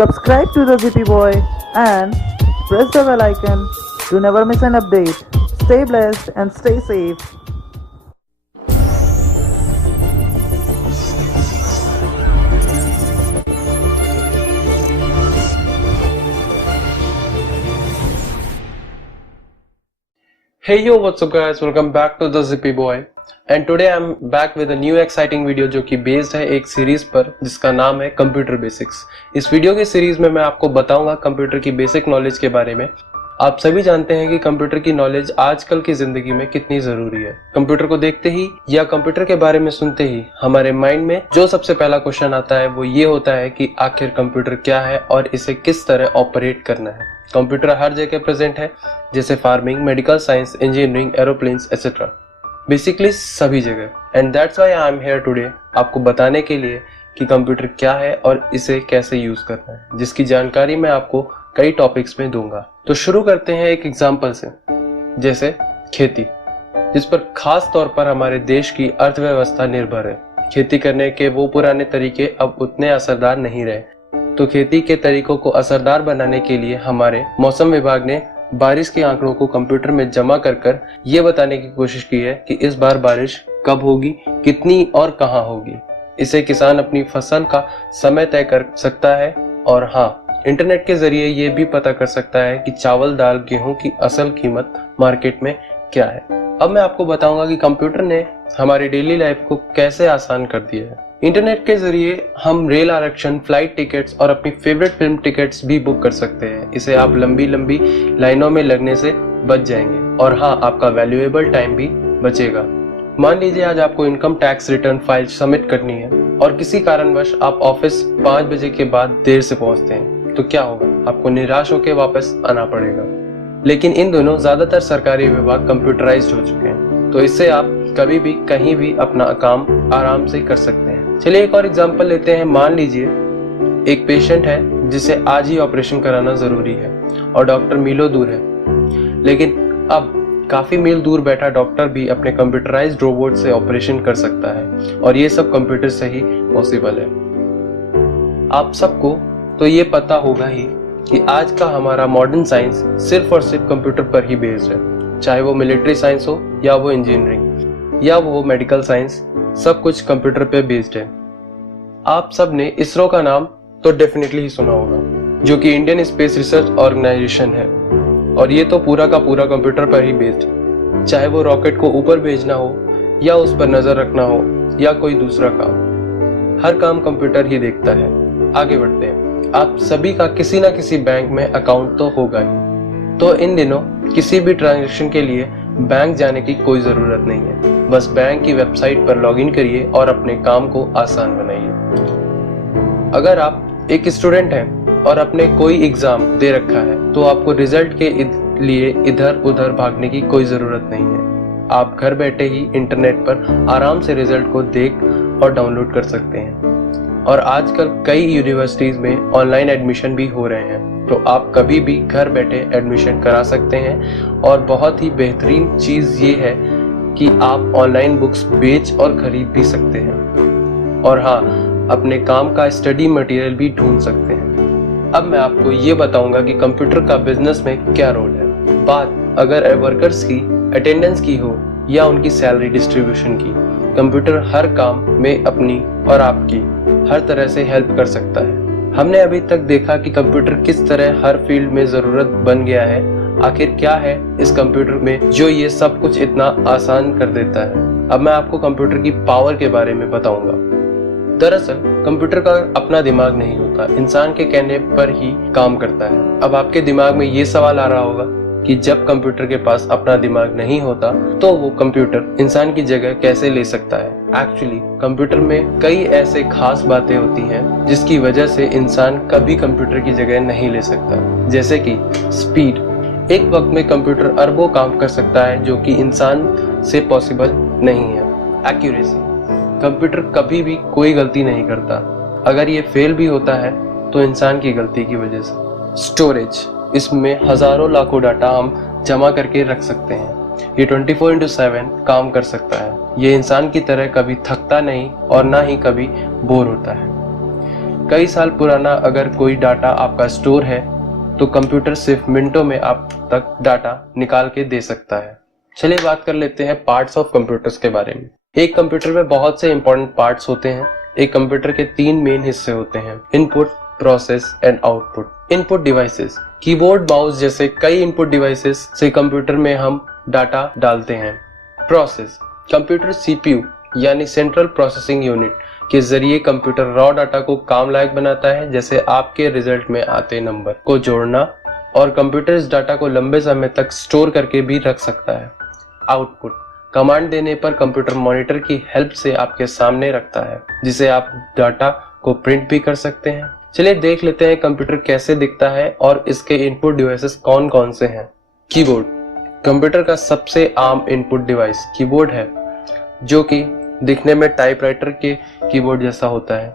Subscribe to the Zippy Boy and press the bell icon to never miss an update. Stay blessed and stay safe. Hey yo, what's up guys, welcome back to the Zippy Boy and today I'm back with a new exciting video जो कि based है एक series पर जिसका नाम है computer basics. इस video के सीरीज में मैं आपको बताऊंगा कंप्यूटर की बेसिक नॉलेज के बारे में। आप सभी जानते हैं कि कंप्यूटर की नॉलेज आजकल की जिंदगी में कितनी जरूरी है। कंप्यूटर को देखते ही या कंप्यूटर के बारे में सुनते ही हमारे माइंड में जो सबसे पहला क्वेश्चन आता है वो ये होता है कि आखिर कंप्यूटर क्या है और इसे किस तरह ऑपरेट करना है। कंप्यूटर हर जगह प्रेजेंट है, जैसे farming, medical science, engineering, aeroplanes etcetera, basically सभी जगह। And that's why I am here today, आपको बताने के लिए कि कंप्यूटर क्या है और इसे कैसे यूज करना है, जिसकी जानकारी मैं आपको कई टॉपिक्स में दूंगा। तो शुरू करते हैं एक एग्जांपल से, जैसे खेती, जिस पर खास तौर पर हमारे देश की अर्थव्यवस्था निर्भर है। खेती करने के वो पुराने तरीके अब उतने असरदार नहीं रहे, तो खेती के तरीकों को असरदार बनाने के लिए हमारे मौसम विभाग ने बारिश के आंकड़ों को कंप्यूटर में जमा कर ये बताने की कोशिश की है कि इस बार बारिश कब होगी, कितनी और कहां होगी। इसे किसान अपनी फसल का समय तय कर सकता है और हाँ, इंटरनेट के जरिए ये भी पता कर सकता है कि चावल, दाल, गेहूं की असल कीमत मार्केट में क्या है। अब मैं आपको बताऊंगा कि कंप्यूटर ने हमारी डेली लाइफ को कैसे आसान कर दिया है। इंटरनेट के जरिए हम रेल आरक्षण, फ्लाइट टिकट्स और अपनी फेवरेट फिल्म टिकट्स भी बुक कर सकते हैं। इसे आप लंबी लंबी लाइनों में लगने से बच जाएंगे और हाँ, आपका वैल्यूएबल टाइम भी बचेगा। मान लीजिए आज आपको income tax return file submit करनी है और किसी कारणवश आप ऑफिस 5 बजे के बाद देर से पहुंचते हैं, तो क्या होगा? आपको निराश होकर वापस आना पड़ेगा। लेकिन इन दोनों ज्यादातर सरकारी विभाग कंप्यूटराइज्ड हो चुके हैं, तो इससे आप कभी भी कहीं भी अपना काम आराम से कर सकते हैं। चलिए एक और एग्जांपल लेते हैं। मान लीजिए एक पेशेंट है जिसे आज ही ऑपरेशन कराना जरूरी है और डॉक्टर मीलों दूर है, लेकिन अब काफी मील दूर बैठा डॉक्टर भी अपने कंप्यूटराइज्ड रोबोट से ऑपरेशन कर सकता है और ये सब कंप्यूटर से ही पॉसिबल है। आप सबको तो ये पता होगा ही कि आज का हमारा मॉडर्न साइंस सिर्फ और सिर्फ कंप्यूटर पर ही बेस्ड है, चाहे वो मिलिट्री साइंस हो या वो इंजीनियरिंग या वो मेडिकल साइंस, सब कुछ कंप्यूटर पे बेस्ड है। आप सब ने इसरो का नाम तो डेफिनेटली ही सुना होगा, जो कि इंडियन स्पेस रिसर्च ऑर्गेनाइजेशन है, और ये तो पूरा का पूरा कंप्यूटर पर ही बेस्ड है। चाहे वो रॉकेट को ऊपर भेजना हो या उस पर नजर रखना हो या कोई दूसरा काम, हर काम कंप्यूटर ही देखता है। आगे बढ़ते हैं। आप सभी का किसी न किसी बैंक में अकाउंट तो होगा ही, तो इन दिनों किसी भी ट्रांजैक्शन के लिए बैंक जाने की कोई जरूरत नहीं है। बस बैंक की वेबसाइट पर लॉगिन करिए और अपने काम को आसान बनाइए। अगर आप एक स्टूडेंट हैं और अपने कोई एग्जाम दे रखा है, तो आपको रिजल्ट के लिए इधर उधर भागने की कोई जरूरत नहीं है। आप घर बैठे ही इंटरनेट पर आराम से रिजल्ट को देख और डाउनलोड कर सकते हैं। और आजकल कई यूनिवर्सिटीज में ऑनलाइन एडमिशन भी हो रहे हैं, तो आप कभी भी घर बैठे एडमिशन करा सकते हैं। और बहुत ही बेहतरीन चीज ये है कि आप ऑनलाइन बुक्स बेच और खरीद भी सकते हैं और हाँ, अपने काम का स्टडी मटेरियल भी ढूंढ सकते हैं। अब मैं आपको ये बताऊंगा कि कंप्यूटर का बिजनेस में क्या रोल है। बात अगर वर्कर्स की अटेंडेंस की हो या उनकी सैलरी डिस्ट्रीब्यूशन की, कंप्यूटर हर काम में अपनी और आपकी हर तरह से हेल्प कर सकता है। हमने अभी तक देखा कि कंप्यूटर किस तरह हर फील्ड में जरूरत बन गया है। आखिर क्या है इस कंप्यूटर में जो ये सब कुछ इतना आसान कर देता है? अब मैं आपको कंप्यूटर की पावर के बारे में बताऊंगा। दरअसल कंप्यूटर का अपना दिमाग नहीं होता, इंसान के कहने पर ही काम करता है। अब आपके दिमाग में ये सवाल आ रहा होगा कि जब कंप्यूटर के पास अपना दिमाग नहीं होता तो वो कंप्यूटर इंसान की जगह कैसे ले सकता है? एक्चुअली कंप्यूटर में कई ऐसे खास बातें होती हैं जिसकी वजह से इंसान कभी कंप्यूटर की जगह नहीं ले सकता, जैसे कि स्पीड। एक वक्त में कंप्यूटर अरबों काम कर सकता है, जो कि इंसान से पॉसिबल नहीं है। एक्यूरेसी, कंप्यूटर कभी भी कोई गलती नहीं करता, अगर ये फेल भी होता है तो इंसान की गलती की वजह से। स्टोरेज, इसमें हजारों लाखों डाटा हम जमा करके रख सकते हैं। ये 24/7 काम कर सकता है। ये इंसान की तरह कभी थकता नहीं और ना ही कभी बोर होता है। कई साल पुराना अगर कोई डाटा आपका स्टोर है तो कंप्यूटर सिर्फ मिनटों में आप तक डाटा निकाल के दे सकता है। चलिए बात कर लेते हैं पार्ट्स ऑफ कंप्यूटर्स के बारे में। एक कंप्यूटर में बहुत से इंपॉर्टेंट पार्ट्स होते हैं। एक कंप्यूटर के 3 मेन हिस्से होते हैं: input, process and output. Input devices, keyboard, mouse जैसे कई इनपुट डिवाइसेस से कंप्यूटर में हम डाटा डालते हैं। प्रोसेस, कंप्यूटर सीपीयू यानी सेंट्रल प्रोसेसिंग यूनिट के जरिए कंप्यूटर रॉ डाटा को काम लायक बनाता है, जैसे आपके रिजल्ट में आते नंबर को जोड़ना, और कंप्यूटर इस डाटा को लंबे समय तक स्टोर करके भी रख सकता है। आउटपुट, कमांड देने पर कंप्यूटर मॉनिटर की हेल्प से आपके सामने रखता है, जिसे आप डाटा को प्रिंट भी कर सकते हैं। चलिए देख लेते हैं कंप्यूटर कैसे दिखता है और इसके इनपुट डिवाइसेस कौन कौन से हैं। कीबोर्ड, कंप्यूटर का सबसे आम इनपुट डिवाइस कीबोर्ड है, जो कि दिखने में टाइपराइटर के कीबोर्ड जैसा होता है।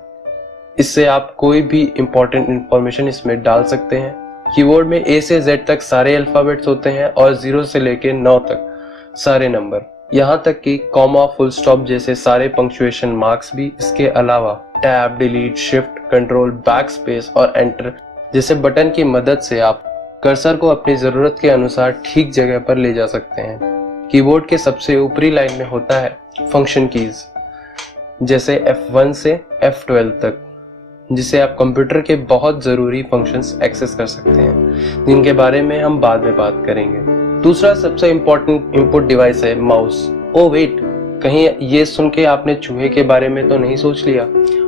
इससे आप कोई भी इंपॉर्टेंट इंफॉर्मेशन इसमें डाल सकते हैं। कीबोर्ड में A से Z तक सारे अल्फाबेट्स होते हैं और 0 से लेकर 9 तक सारे नंबर, यहाँ तक कि कॉमा, फुल स्टॉप जैसे सारे पंक्चुएशन मार्क्स भी। इसके अलावा tab, delete, shift, control, back space और एंटर जैसे बटन की मदद से आप कर्सर को अपनी जरूरत के अनुसार ठीक जगह पर ले जा सकते हैं। कीबोर्ड के सबसे ऊपरी लाइन में होता है फंक्शन कीज, जैसे F1 से F12 तक, जिसे आप कंप्यूटर के बहुत जरूरी फंक्शंस एक्सेस कर सकते हैं, जिनके बारे में हम बाद में बात करेंगे। दूसरा सबसे इंपॉर्टेंट इनपुट डिवाइस है माउस। ओ वेट, कहीं ये सुन के आपने चूहे के बारे में तो नहीं सोच लिया?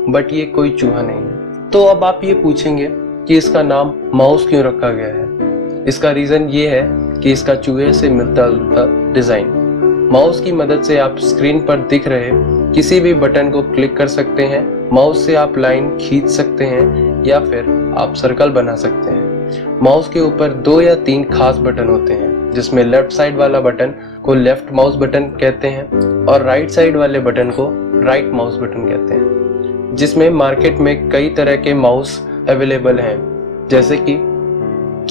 बट ये कोई चूहा नहीं है। तो अब आप ये पूछेंगे कि इसका नाम माउस क्यों रखा गया है। इसका रीजन ये है कि इसका चूहे से मिलता जुलता डिजाइन। माउस की मदद से आप स्क्रीन पर दिख रहे किसी भी बटन को क्लिक कर सकते हैं। माउस से आप लाइन खींच सकते हैं या फिर आप सर्कल बना सकते हैं। माउस के ऊपर 2 या 3 खास बटन होते हैं, जिसमें लेफ्ट साइड वाला बटन को लेफ्ट माउस बटन कहते हैं और राइट साइड वाले बटन को राइट माउस बटन कहते हैं। जिसमें मार्केट में कई तरह के माउस अवेलेबल हैं, जैसे कि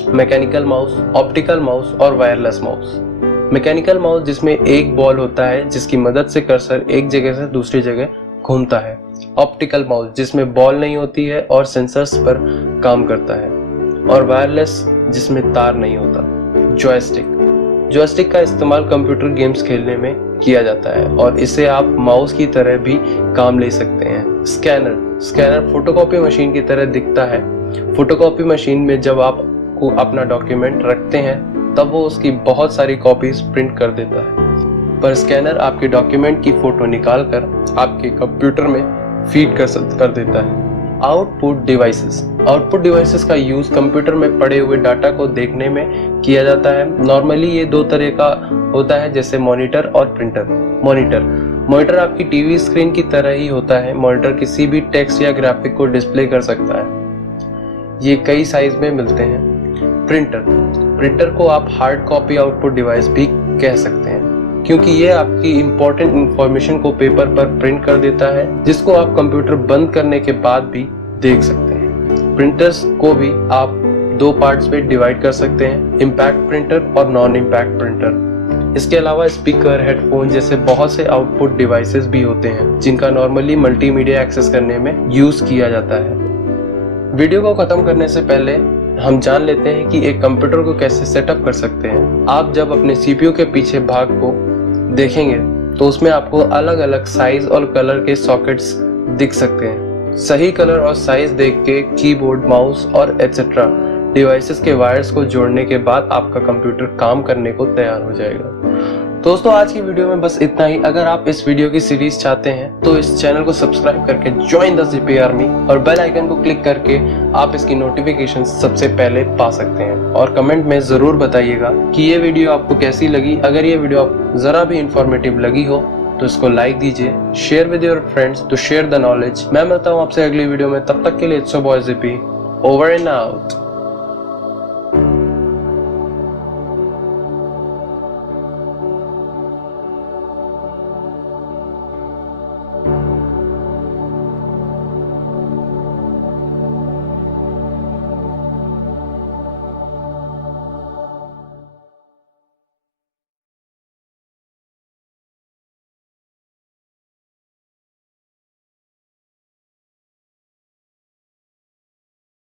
मैकेनिकल माउस, ऑप्टिकल माउस और वायरलेस माउस। मैकेनिकल माउस जिसमें एक बॉल होता है जिसकी मदद से कर्सर एक जगह से दूसरी जगह घूमता है। ऑप्टिकल माउस जिसमें बॉल नहीं होती है और सेंसर्स पर काम करता है। और वायरलेस जिसमें तार नहीं होता। जॉयस्टिक का इस्तेमाल कंप्यूटर गेम्स खेलने में किया जाता है और इसे आप माउस की तरह भी काम ले सकते हैं। स्कैनर फोटोकॉपी मशीन की तरह दिखता है। फोटोकॉपी मशीन में जब आप अपना डॉक्यूमेंट रखते हैं तब वो उसकी बहुत सारी कॉपीज प्रिंट कर देता है, पर स्कैनर आपके डॉक्यूमेंट की फोटो निकालकर आपके कंप्यूटर में फीड कर देता है। आउटपुट डिवाइसेस का यूज कंप्यूटर में पड़े हुए डाटा को देखने में किया जाता है। नॉर्मली ये 2 तरह का होता है, जैसे मॉनिटर और प्रिंटर। मॉनिटर आपकी टीवी स्क्रीन की तरह ही होता है। मॉनिटर किसी भी टेक्स्ट या ग्राफिक को डिस्प्ले कर सकता है। ये कई साइज में मिलते हैं। प्रिंटर को आप हार्ड कॉपी आउटपुट डिवाइस भी कह सकते हैं, क्योंकि ये आपकी इंपॉर्टेंट इंफॉर्मेशन को पेपर पर प्रिंट कर देता है, जिसको आप कंप्यूटर बंद करने के बाद भी देख सकते हैं। प्रिंटर्स को भी आप 2 पार्ट्स में डिवाइड कर सकते हैं, इम्पैक्ट प्रिंटर और नॉन इम्पैक्ट प्रिंटर। इसके अलावा स्पीकर, हेडफोन जैसे बहुत से आउटपुट डिवाइसेस भी होते हैं, जिनका नॉर्मली मल्टीमीडिया एक्सेस करने में यूज किया जाता है। वीडियो को खत्म करने से पहले हम जान लेते हैं कि एक कंप्यूटर को कैसे सेटअप कर सकते हैं। आप जब अपने सीपीयू के पीछे भाग को देखेंगे तो उसमें आपको अलग अलग साइज और कलर के सॉकेट्स दिख सकते हैं। सही कलर और साइज देख के कीबोर्ड, माउस और एटसेट्रा डिवाइसेस के वायर्स को जोड़ने के बाद आपका कंप्यूटर काम करने को तैयार हो जाएगा। दोस्तों आज की वीडियो में बस इतना ही। अगर आप इस वीडियो की सीरीज चाहते हैं तो इस चैनल को सब्सक्राइब करके ज्वाइन द जीपी आर्मी और बेल आइकन को क्लिक करके आप इसकी नोटिफिकेशन सबसे पहले पा सकते हैं। और कमेंट में जरूर बताइएगा कि ये वीडियो आपको कैसी लगी। अगर ये वीडियो आपको जरा भी इंफॉर्मेटिव लगी हो तो इसको लाइक दीजिए, share with your friends to share the knowledge. मैं मिलता हूँ आपसे अगली वीडियो में, तब तक के लिए it's your boy GP, over and out.